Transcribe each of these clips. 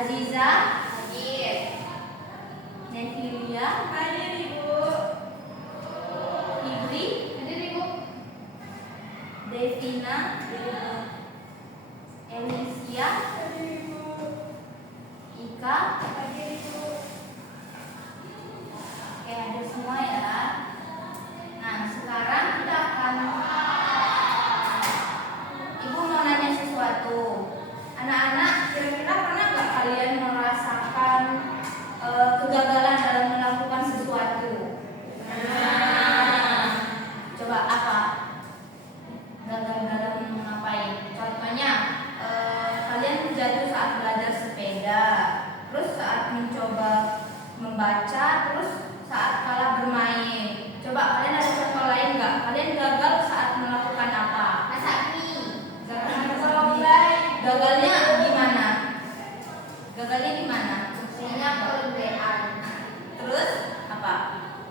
Aziza, Hadir. Nevilia, Hadir Ibu. Ibri, Hadir Ibu. Devina, Elisia, Hadir Ibu. Ika. Hadir Ibu. Oke, ada semua ya. Nah, sekarang kita akan Ibu mau nanya sesuatu. Anak-anak, kira-kira pernah nggak kalian merasakan kegagalan dalam melakukan sesuatu? Coba apa? Gagal dalam ngapain? Contohnya, kalian jatuh saat belajar sepeda, terus saat mencoba membaca, terus saat kalah bermain. Coba kalian ada contoh lain nggak? Kalian gagal saat melakukan apa? Masak mie. Gagalnya gimana? Gagalnya gimana? Fungsinya kelebihan. Terus apa?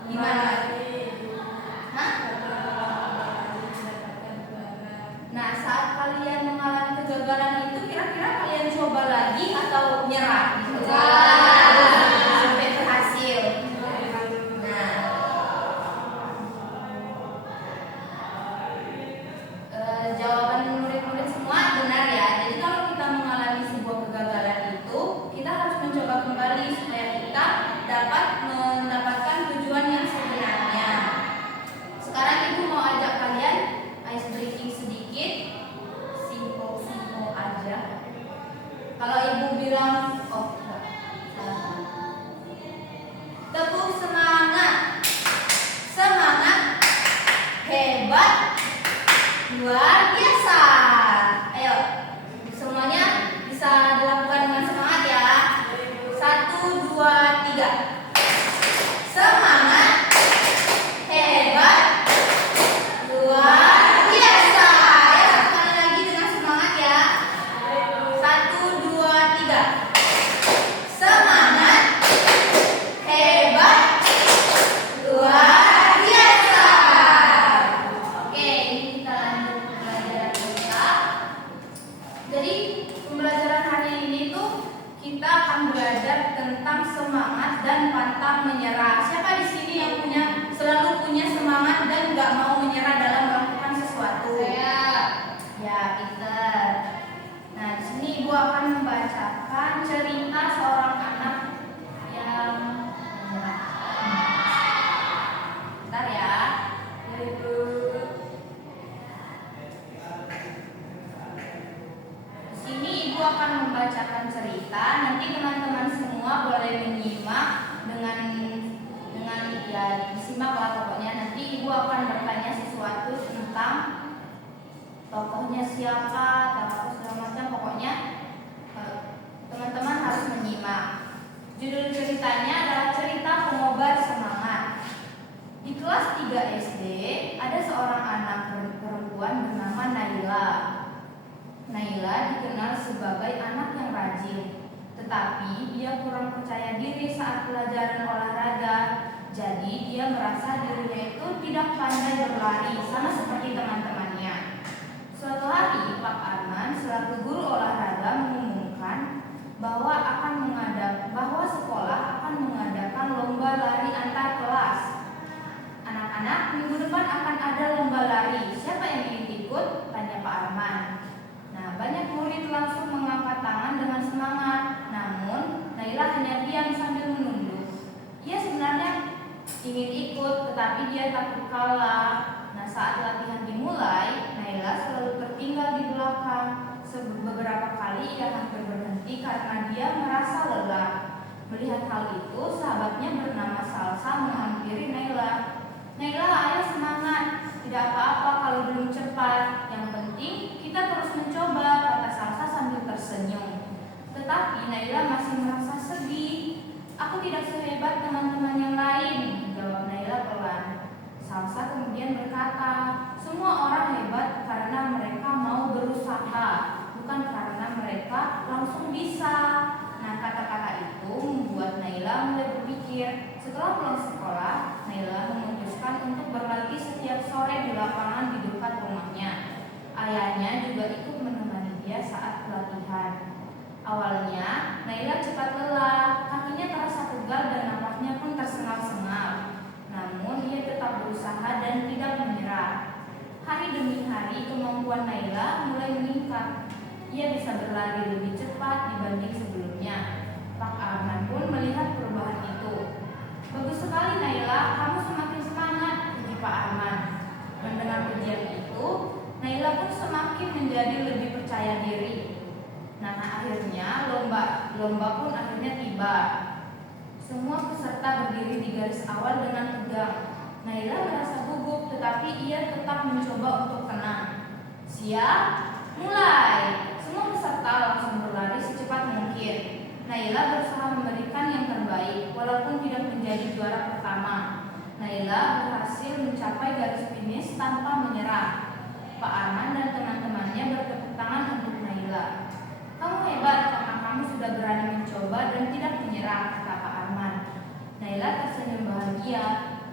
Gimana? Hah? Nah, saat kalian mengalami kegagalan itu, kira-kira kalian coba lagi atau nyerah? Coba. Sampai berhasil. Nah, jawaban murid-murid semua benar ya. Jadi kalau kita mengalami sebuah kegagalan itu, kita harus mencoba kembali supaya kita dapat mendapatkan tujuan yang sebenarnya. Sekarang Ibu mau ajak kalian ice breaking sedikit, simple aja. Kalau Ibu bilang, oh enggak, salah. Tepuk semangat, semangat, hebat, luar biasa. Ayo, semuanya bisa dilakukan dengan semangat ya. 1, 2, 3. Semangat, hebat, luar biasa. Ayo, sekali lagi dengan semangat ya. 1, 2, 3. Semangat, hebat, luar biasa. Oke, ini kita lanjut pembelajaran kita. Jadi pembelajaran hari ini tuh kita akan belajar tentang semangat dan pantang menyerah. Siapa di sini yang selalu punya semangat dan nggak mau menyerah dalam melakukan sesuatu? Saya. Ya, pinter. Nah, di sini Ibu akan membacakan cerita seorang anak yang menyerah. Bentar ya. Di sini Ibu akan membacakan cerita. Nanti teman-teman semua boleh menyimak dengan ya disimak lah pokoknya. Nanti Ibu akan bertanya sesuatu tentang tokohnya siapa, atau segala macam. Pokoknya teman-teman harus menyimak. Judul ceritanya adalah cerita pengobar semangat. Di kelas 3 SD ada seorang anak perempuan bernama Naila. Naila dikenal sebagai anak yang rajin, tetapi dia kurang percaya diri saat pelajaran olahraga. Jadi dia merasa dirinya itu tidak pandai berlari sama seperti teman-temannya. Suatu hari Pak Arman selaku guru olahraga mengumumkan bahwa sekolah akan mengadakan lomba lari antar kelas. Anak-anak, minggu depan akan ada lomba lari. Siapa yang ingin ikut? Tanya Pak Arman. Nah, banyak murid langsung mengangkat tangan dengan semangat. Namun, Naila hanya diam sambil menunduk. Ia sebenarnya ingin ikut, tetapi dia takut kalah. Nah, saat latihan dimulai, Naila selalu tertinggal di belakang. Beberapa kali ia hampir berhenti karena dia merasa lelah. Melihat hal itu, sahabatnya bernama Salsa menghampiri Naila. Naila, ayo semangat. Tidak apa-apa kalau belum cepat. Yang penting kita terus mencoba, kata Salsa sambil tersenyum. Tetapi Naila masih merasa sedih. Aku tidak sehebat teman-teman yang lain, jawab Naila pelan. Salsa kemudian berkata, semua orang hebat karena mereka mau berusaha, bukan karena mereka langsung bisa. Nah, kata-kata itu membuat Naila mulai berpikir. Setelah pulang sekolah, Naila memutuskan untuk berlatih setiap sore di lapangan di dekat rumahnya. Ayahnya juga ikut menemani dia saat pelatihan. Awalnya, Naila cepat lelah, kakinya terasa pegal dan nafasnya pun tersengal-sengal. Namun ia tetap berusaha dan tidak menyerah. Hari demi hari kemampuan Naila mulai meningkat. Ia bisa berlari lebih cepat dibanding sebelumnya. Pak Arman pun melihat perubahan itu. Bagus sekali Naila, kamu semakin semangat, puji Pak Arman. Mendengar pujian itu, Naila pun semakin menjadi lebih percaya diri. Nah, akhirnya lomba pun akhirnya tiba. Semua peserta berdiri di garis awal dengan tegang. Naila merasa gugup, tetapi ia tetap mencoba untuk tenang. Siap, mulai. Semua peserta langsung berlari secepat mungkin. Naila berusaha memberikan yang terbaik, walaupun tidak menjadi juara pertama. Naila berhasil mencapai garis finish tanpa menyerah. Pak Arman dan teman-temannya bertepuk tangan untuk Naila. Kamu hebat karena kamu sudah berani mencoba dan tidak menyerah, kata Pak Arman. Naila tersenyum bahagia.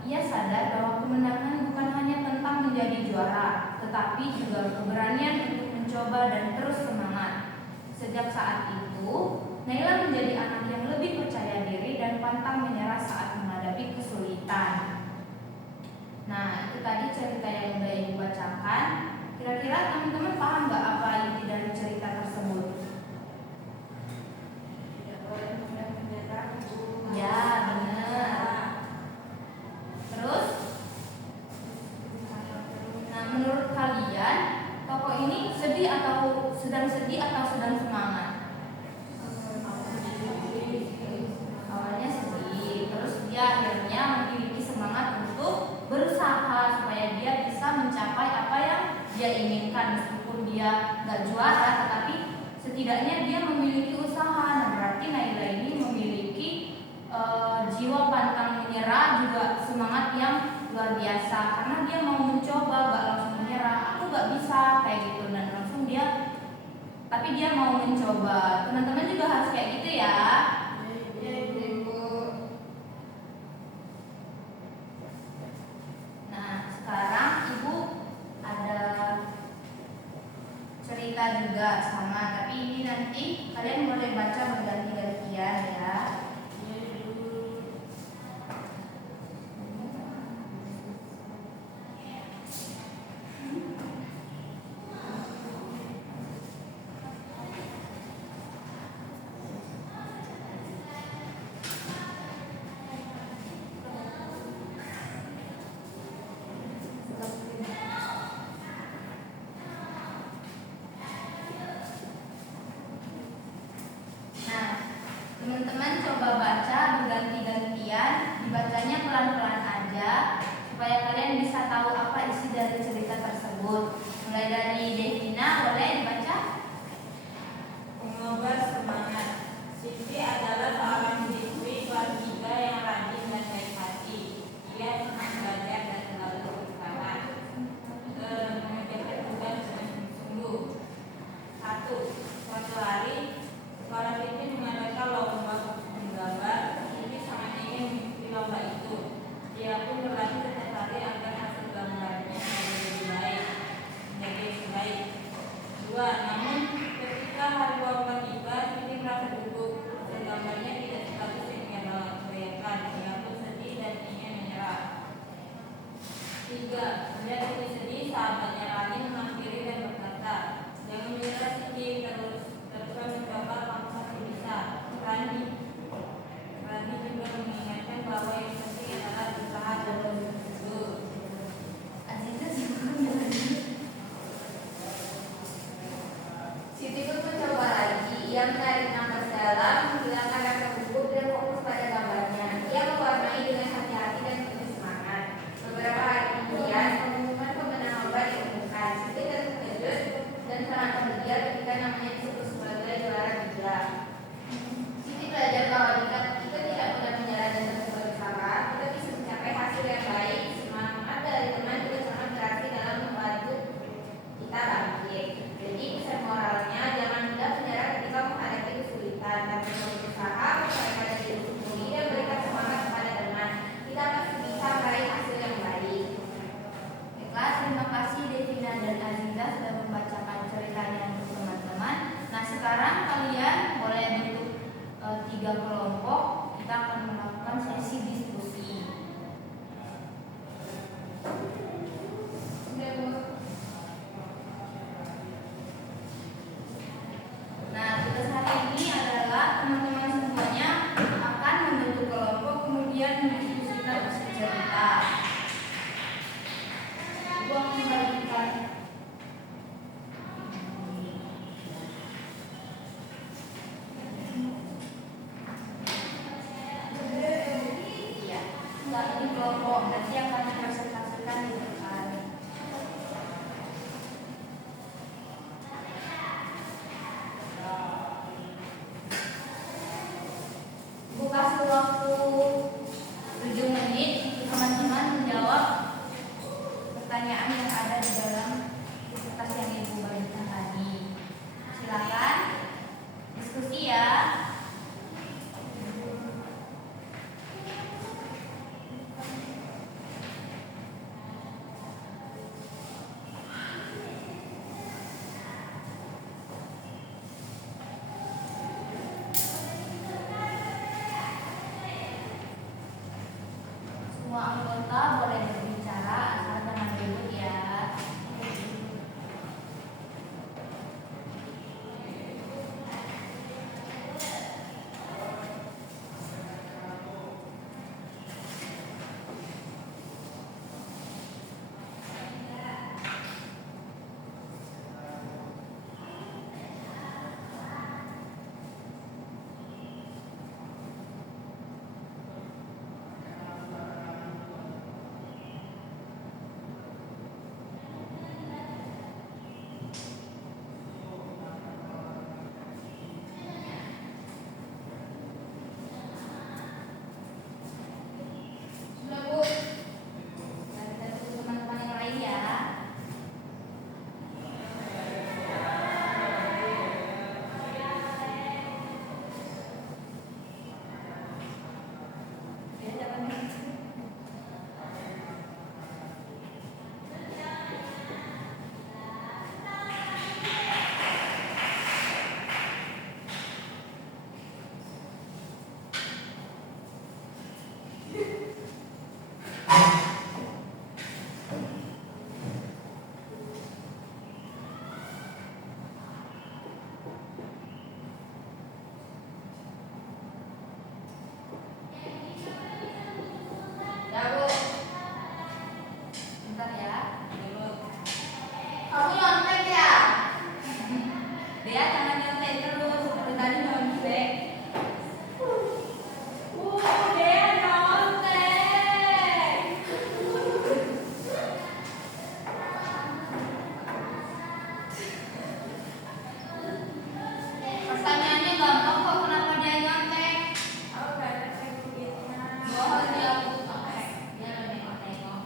Ia sadar bahwa kemenangan bukan hanya tentang menjadi juara, tetapi juga keberanian untuk mencoba dan terus semangat. Sejak saat itu, Naila menjadi anak yang lebih percaya diri dan pantang menyerah saat menghadapi kesulitan. Nah, itu tadi cerita yang udah Ibu bacakan. Kira-kira teman-teman paham nggak apa inti dari cerita tersebut? Tidak boleh mudah menyerah, Bu. Ya, benar. Terus, nah menurut kalian tokoh ini sedang sedih atau sedang semangat? Awalnya sedih, terus dia akhirnya memiliki semangat untuk berusaha supaya dia bisa mencapai apa yang dia inginkan. Meskipun dia nggak juara, tetapi setidaknya dia memiliki usaha. Nah, berarti Naila ini memiliki jiwa pantang menyerah, juga semangat yang luar biasa karena dia mau mencoba, gak langsung menyerah. Aku gak bisa kayak gitu dan langsung tapi dia mau mencoba. Teman-teman juga harus kayak gitu ya. Nah, sekarang Ibu ada cerita juga sama, tapi ini nanti kalian boleh baca berganti-gantian ya. Teman-teman coba baca berganti-gantian, dibacanya pelan-pelan aja supaya kalian bisa tahu apa isi dari cerita tersebut. Mulai dari Devina, boleh dibaca? Pengobar semangat. Siti adalah seorang siswi kelas 3 yang rajin dan baik hati. Ia senang belajar dan selalu berusaha mengerjakan tugas dengan sungguh. 1. Suatu hari sekolah Siti mengadakan lomba menggambar. Siti sangat ingin mengikuti lomba itu. Dia pun berlatih setiap hari agar hasil gambarnya menjadi lebih baik. 2. Namun ketika hari lomba tiba, Siti merasa gugup. Hasil gambarnya tidak sebagus yang ia bayangkan. Ia pun sedih dan ingin menyerah. 3. Melihat Siti sedih, sahabatnya Rani menghampiri dan berkata, "Jangan menyerah Siti, teruslah mencoba, kamu pasti bisa." Rani juga mengingatkan bahwa yang penting adalah berusaha dan bersungguh. Aziza juga Siti pun mencoba lagi. Ia menarik napas dalam, menghilangkan rasa gugup dan fokus pada gambarnya. Ia mewarnai dengan hati-hati dan penuh semangat. Beberapa hari kemudian, pengumuman pemenang lomba diumumkan. Siti terkejut dan sangat bahagia ketika namanya disebut sebagai juara 3. Siti belajar bahwa jika kita tidak mudah menyerah dan terus berusaha, kita bisa mencapai hasil yang baik. Semangat dari teman juga sangat berarti dalam membantu kita bangkit. Jadi pesan moralnya, jangan mudah menyerah ketika menghadapi kesulitan, tapi berusaha, percaya diri sendiri dan berikan semangat kepada teman. Kita pasti bisa meraih hasil yang baik. Baiklah, terima kasih Devina dan Aziza sudah membacakan ceritanya untuk teman-teman. Nah, sekarang kalian boleh bentuk 3 kelompok, kita akan melakukan sesi diskusi. Nah, tugas hari ini adalah teman-teman semuanya akan membentuk kelompok, kemudian mendiskusikan isi cerita. Ibu akan membagikan. Ya, enggak, ini kelompok, nanti akan dipresentasikan di depan. Ibu kasih waktu 7 menit untuk teman-teman menjawab pertanyaan yang ada di dalam kertas yang Ibu bagikan tadi. Silakan diskusi ya. Semua anggota boleh berbicara asal jangan ribut ya. Sudah Bu, dan kita tunggu teman-teman yang lain ya. Ya, jangan. Ya Bu, bentar ya. Kamu nyontek ya? Dia jangan nyontek terus, seperti tadi nyontek. Dia nyontek. Pertanyaannya gampang kok, kenapa dia nyontek? Aku gak ada sertifikatnya. Oh, dia oke. Dia lebih nengok.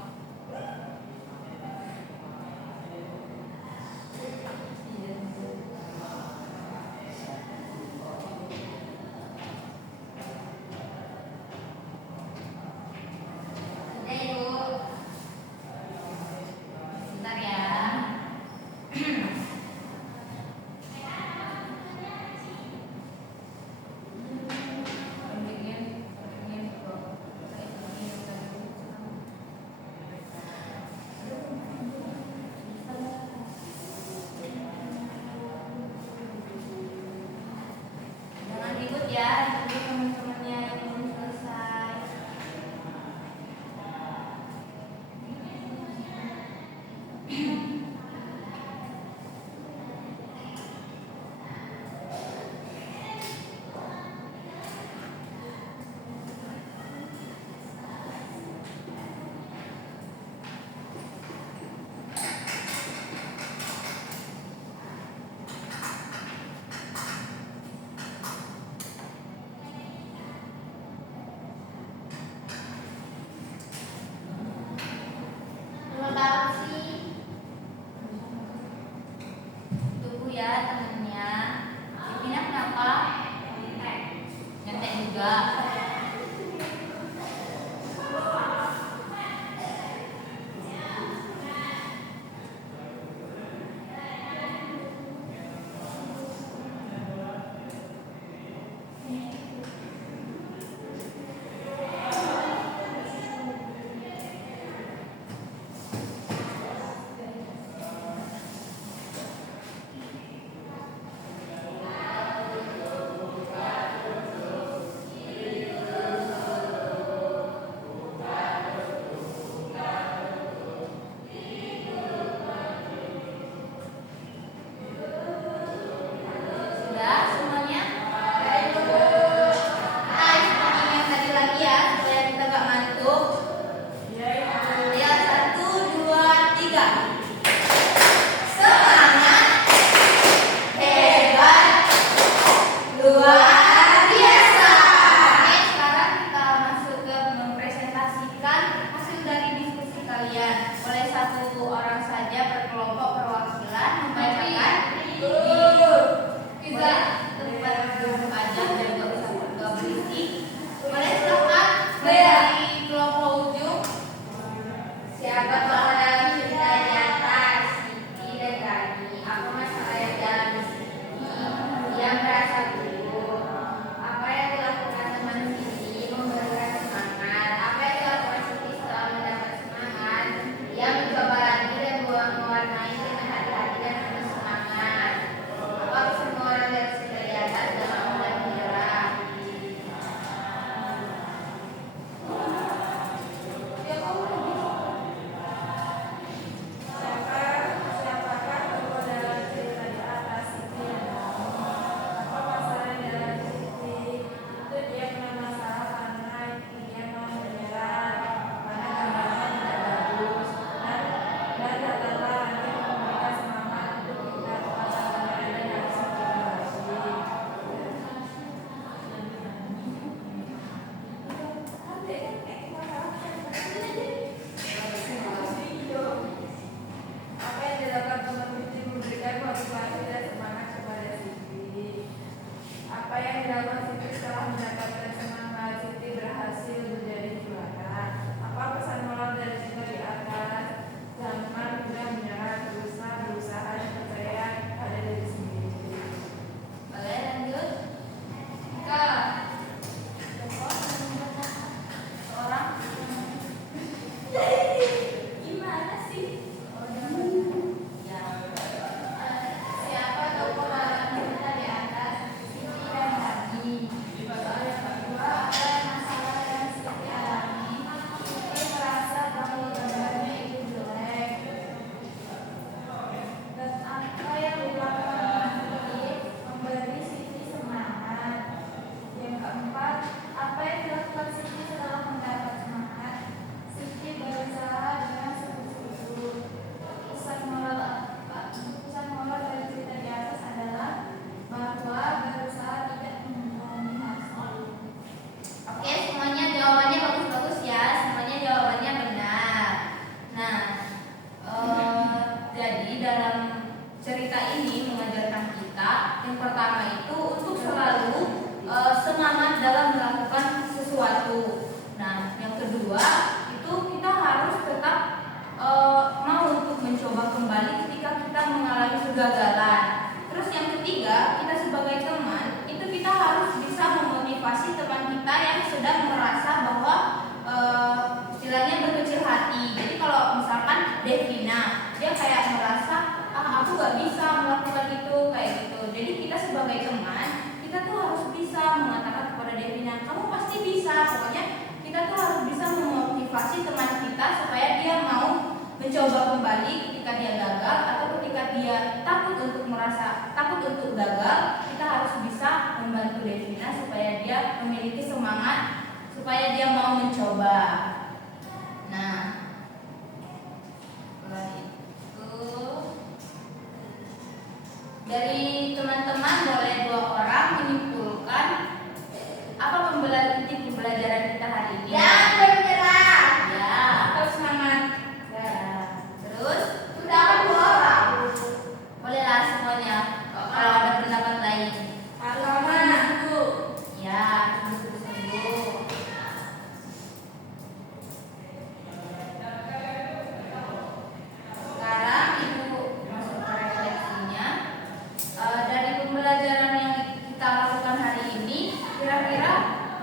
Sudah Ibu. Bentar ya. Jangan ribut ya, itu teman-temannya yang belum selesai. yang dilakukan Siti setelah mendapatkan semangat Siti berhasil menjadi juara? Apa pesan moral dari Siti di atas? Jangan mudah menyerah, berusaha dan percaya pada diri sendiri. Boleh lanjut? Seorang gimana sih? Ya. Siapa tokoh lawan kita di atas? Siti dan Nabi. Soal yang kedua, apa masalah yang Siti alami? Siti merasa bahwa gambarnya itu jelek. Dan apa yang dilakukan Nabi memberi Siti semangat? Yang keempat, apa yang dilakukan Siti setelah mendapat semangat? Siti berusaha dengan sungguh-sungguh. Pesan moral dari cerita di atas adalah bahwa berusaha tidak membohongi hasil. Oke, semuanya jawabannya bagus-bagus ya. Semuanya jawabannya benar. Nah, jadi dalam cerita ini mengajarkan kita yang pertama itu untuk selalu semangat dalam melakukan sesuatu. Nah, yang kedua itu kita harus tetap mau untuk mencoba kembali ketika kita mengalami kegagalan. Terus yang ketiga, kita sebagai teman itu kita harus bisa memotivasi teman kita yang sedang merasa bahwa istilahnya berkecil hati. Jadi kalau misalkan Devina, dia kayak merasa aku gak bisa melakukan itu kayak gitu. Jadi kita sebagai teman, kita tuh harus bisa mengatakan kepada Devina, kamu pasti bisa. Pokoknya kita tuh harus bisa memotivasi teman kita supaya dia mau mencoba kembali ketika dia gagal atau ketika dia takut untuk gagal. Kita harus bisa membantu Devina supaya dia memiliki semangat, supaya dia mau mencoba. Nah, setelah itu dari teman-teman boleh 2 orang menyimpulkan apa pembelajaran kita hari ini. Bergerak. Ya. Tetap semangat. Ya. Terus Sudah kan 2 orang. bolehlah semuanya kalau ada pendapat lain. Pertama, Ya, tunggu. Sekarang Ibu masuk ke refleksinya. Dari pembelajaran yang kita lakukan hari ini, kira-kira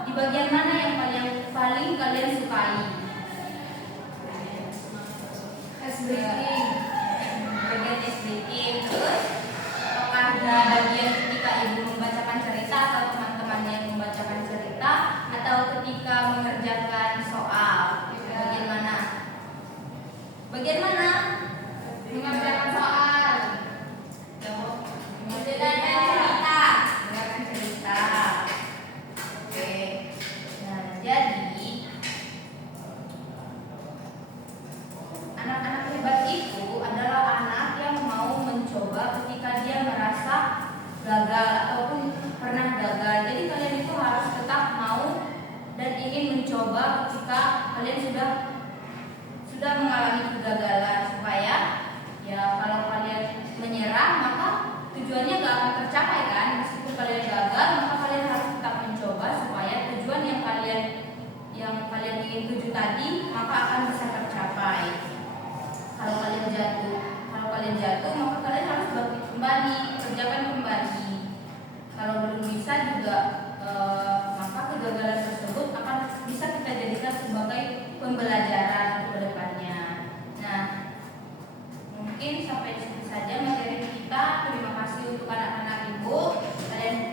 di bagian mana yang paling kalian sukai? breathing. Bagian ice breaking. Terus apakah di bagian ketika Ibu membacakan cerita atau teman-temannya yang membacakan cerita atau ketika mengerjakan soal? Bagian mana? Bagian mana? Mengerjakan soal. Mendengarkan cerita. Mendengarkan cerita. Oke. Nah, jadi anak-anak hebat itu adalah anak yang mau mencoba ketika dia merasa gagal ataupun pernah gagal. Jadi kalian itu harus tetap mau dan ingin mencoba ketika kalian sudah mengalami kegagalan, supaya ya kalau kalian menyerah maka tujuannya gak akan tercapai kan. Meskipun kalian gagal, maka kalian harus tetap mencoba supaya tujuan yang kalian ingin tuju tadi maka akan bisa tercapai. Kalau kalian jatuh maka kalian harus bangkit kembali, kerjakan kembali. Kalau belum bisa juga maka kegagalan tersebut akan bisa kita jadikan sebagai pembelajaran untuk kedepannya. Nah, mungkin sampai di sini saja materi kita. Terima kasih untuk anak-anak Ibu.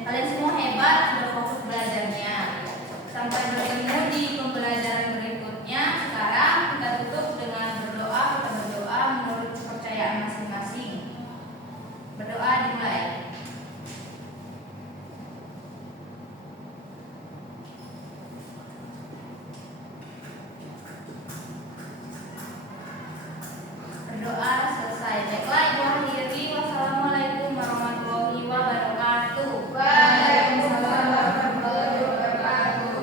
Kalian semua hebat, sudah fokus belajarnya. Sampai bertemu di pembelajaran berikutnya. Sekarang kita tutup dengan berdoa. Kita berdoa menurut kepercayaan masing-masing. Berdoa dimulai. Berdoa selesai. Baiklah, Ibu akhiri. Wassalamualaikum warahmatullahi wabarakatuh. Waalaikumsalam warahmatullahi wabarakatuh.